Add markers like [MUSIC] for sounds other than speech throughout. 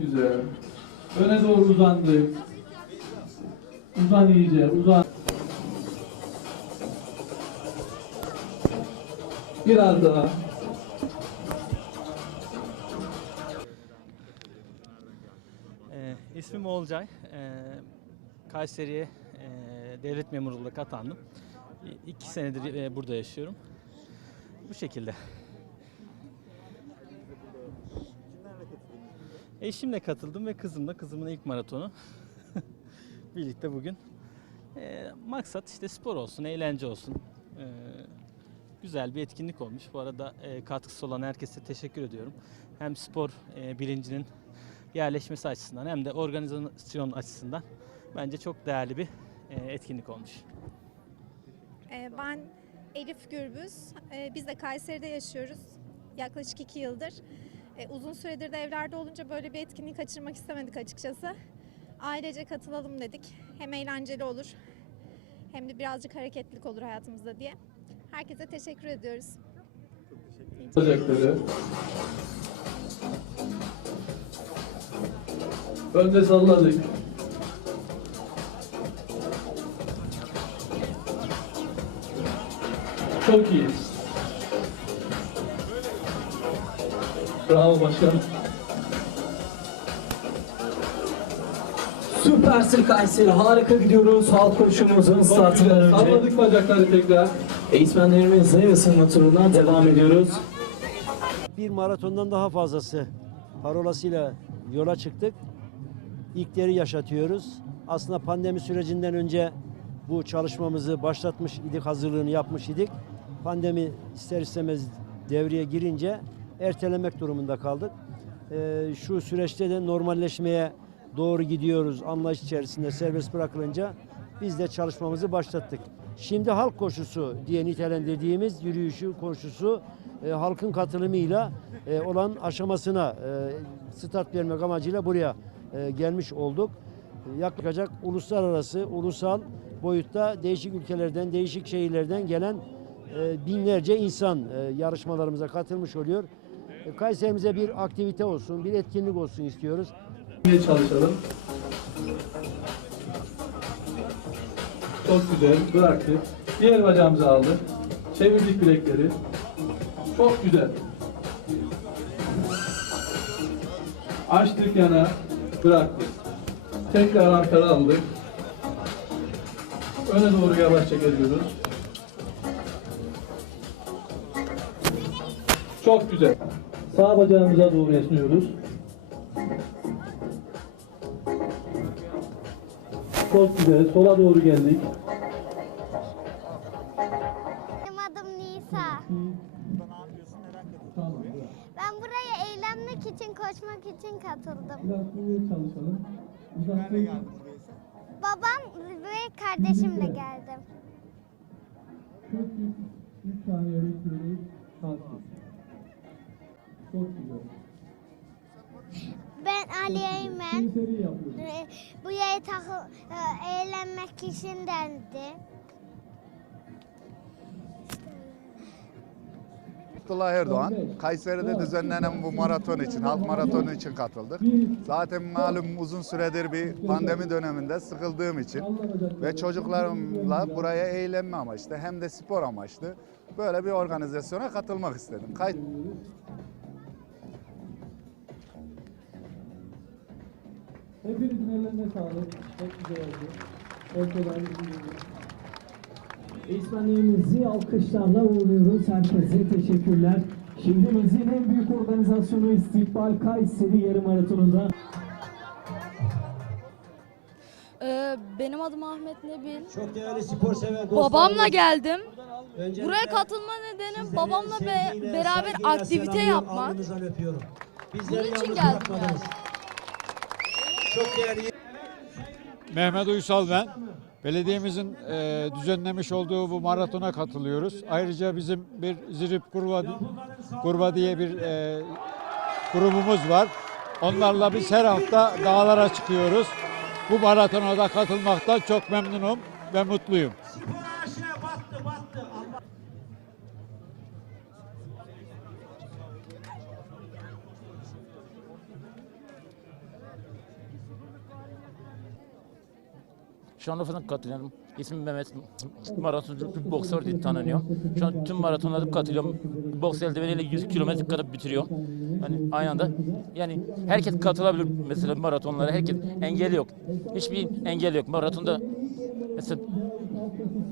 Çok güzel. Öne doğru uzandık. Uzan iyice, uzan. Biraz daha. Ee, Olcay. Ee, Kayseri'ye e, devlet memuru olarak atandım. İki senedir e, burada yaşıyorum. Bu şekilde. Eşimle katıldım ve kızımla, kızımın ilk maratonu. [LAUGHS] Birlikte bugün. Ee, maksat işte spor olsun, eğlence olsun. Ee, güzel bir etkinlik olmuş. Bu arada e, katkısı olan herkese teşekkür ediyorum. Hem spor e, bilincinin yerleşmesi açısından hem de organizasyon açısından bence çok değerli bir e, etkinlik olmuş. Ee, Ben Elif Gürbüz. Ee, Biz de Kayseri'de yaşıyoruz. Yaklaşık iki yıldır. Ee, Uzun süredir de evlerde olunca böyle bir etkinlik kaçırmak istemedik açıkçası. Ailece katılalım dedik. Hem eğlenceli olur hem de birazcık hareketlilik olur hayatımızda diye. Herkese teşekkür ediyoruz. Bacakları. Önce salladık. Çok iyi. Bravo başkanım. Süpersin Kayseri. Harika gidiyoruz. Halk koşumuzun startından önce. Salladık bacakları tekrar. Eğitmenlerimizle ısınma turuna devam ediyoruz. bir maratondan daha fazlası parolasıyla yola çıktık. İlkleri yaşatıyoruz. Aslında pandemi sürecinden önce bu çalışmamızı başlatmış idik, hazırlığını yapmış idik. Pandemi ister istemez devreye girince ertelemek durumunda kaldık. Ee, şu süreçte de normalleşmeye doğru gidiyoruz anlayış içerisinde serbest bırakılınca biz de çalışmamızı başlattık. Şimdi halk koşusu diye nitelendirdiğimiz yürüyüşü, koşusu e, halkın katılımıyla e, olan aşamasına e, start vermek amacıyla buraya gelmiş olduk. Yaklaşacak uluslararası, ulusal boyutta değişik ülkelerden, değişik şehirlerden gelen binlerce insan yarışmalarımıza katılmış oluyor. E, Kayserimize bir aktivite olsun, bir etkinlik olsun istiyoruz. Çalışalım. Çok güzel. Bıraktık. Diğer bacağımızı aldık. Çevirdik bilekleri. Çok güzel. Açtık yana. Bıraktık. Tekrar arkada aldık. Öne doğru yavaşça geliyoruz. Çok güzel. Sağ bacağımıza doğru esniyoruz. Çok güzel. Sola doğru geldik. Benim adım Nisa. Ben buraya eğlenmek için, koşmak için katıldım. Biraz buraya çalışalım. Babam ve kardeşimle geldim. Çok iyi. 3 saniye bekliyoruz. Kalsın. Ben Ali Eymen. Ee, Buraya takı, e, eğlenmek için geldi. Abdullah Erdoğan, Kayseri'de düzenlenen bu maraton için, halk maratonu için katıldık. Zaten malum uzun süredir bir pandemi döneminde sıkıldığım için ve çocuklarımla buraya eğlenme amaçlı hem de spor amaçlı böyle bir organizasyona katılmak istedim. Kay- Hepinizin ellerine sağlık. Çok güzel oldu. Ortadan Eğitmenlerimizi alkışlarla uğurluyoruz. Herkese teşekkürler. Şehrimizin en büyük organizasyonu İstikbal Kayseri Yarım Maratonu'nda Ee, benim adım Ahmet Nebil. Çok değerli spor sever Babamla geldim. Buraya katılma nedenim babamla be- beraber aktivite yapmak. Bunun için geldim yani. Çok değerli Mehmet Uysal ben. Belediyemizin e, düzenlemiş olduğu bu maratona katılıyoruz. Ayrıca bizim bir Zirip Kurva, Kurva diye bir e, grubumuz var. Onlarla biz her hafta dağlara çıkıyoruz. Bu maratona da katılmaktan çok memnunum ve mutluyum. Şanlıurfa'dan katılıyorum. İsmim Mehmet. Maratoncu boksör diye tanınıyor. Şu an tüm maratonlarda katılıyorum. Boks eldiveniyle 100 kilometre kadar bitiriyor. Hani aynı anda. Yani herkes katılabilir mesela maratonlara. Herkes engel yok. Hiçbir engel yok. Maratonda mesela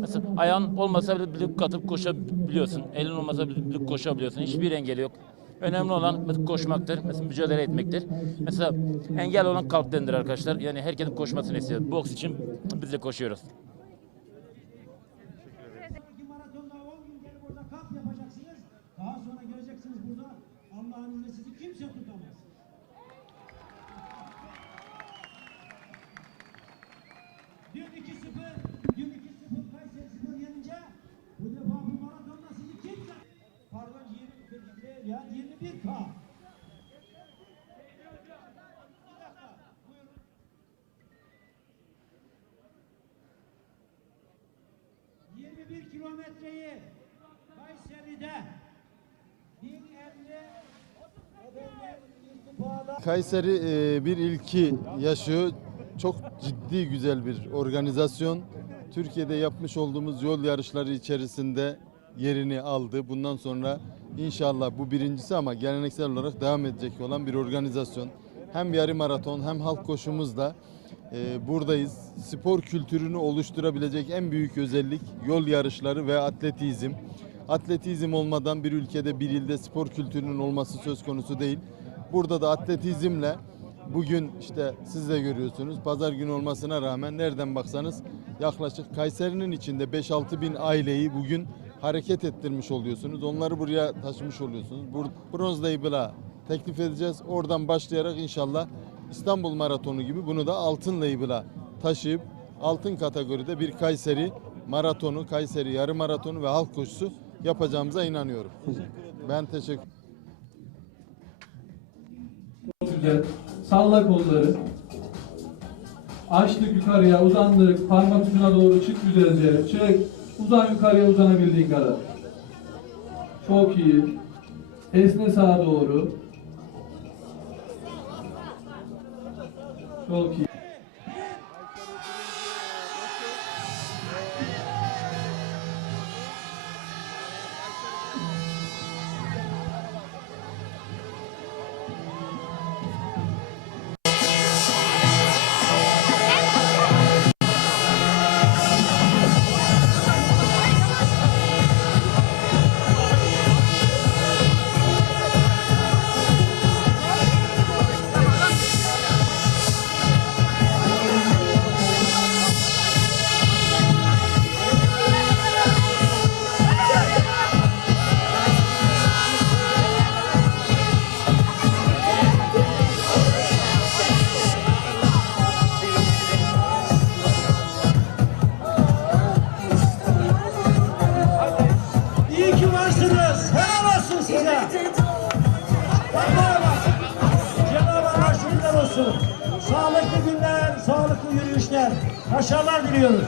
Mesela ayağın olmasa bile bilip katıp koşabiliyorsun. Elin olmasa bile bilip koşabiliyorsun. Hiçbir engeli yok. Önemli olan koşmaktır, mesela mücadele etmektir. Mesela engel olan kalptendir arkadaşlar. Yani herkesin koşmasını istiyor. Boks için biz de koşuyoruz. Kilometreyi Kayseri'de 1050 efendim irtifada Kayseri e, bir ilki yaşıyor. Çok ciddi güzel bir organizasyon. Türkiye'de yapmış olduğumuz yol yarışları içerisinde yerini aldı. Bundan sonra inşallah bu birincisi ama geleneksel olarak devam edecek olan bir organizasyon. Hem yarı maraton hem halk koşumuzda e, buradayız. Spor kültürünü oluşturabilecek en büyük özellik yol yarışları ve atletizm. Atletizm olmadan bir ülkede bir ilde spor kültürünün olması söz konusu değil. Burada da atletizmle bugün işte siz de görüyorsunuz pazar günü olmasına rağmen nereden baksanız yaklaşık Kayseri'nin içinde 5-6 bin aileyi bugün hareket ettirmiş oluyorsunuz. Onları buraya taşımış oluyorsunuz. Bronz label'a teklif edeceğiz. Oradan başlayarak inşallah İstanbul Maratonu gibi bunu da altın label'a taşıyıp altın kategoride bir Kayseri maratonu, Kayseri yarı maratonu ve halk koşusu yapacağımıza inanıyorum. Ben teşekkür Çok güzel. Salla kolları. Açtık yukarıya, uzandık. Parmak ucuna doğru çık güzelce. Çık. Uzan yukarıya uzanabildiğin kadar. Çok iyi. Esne sağa doğru. Çok iyi. Başarılar diliyoruz.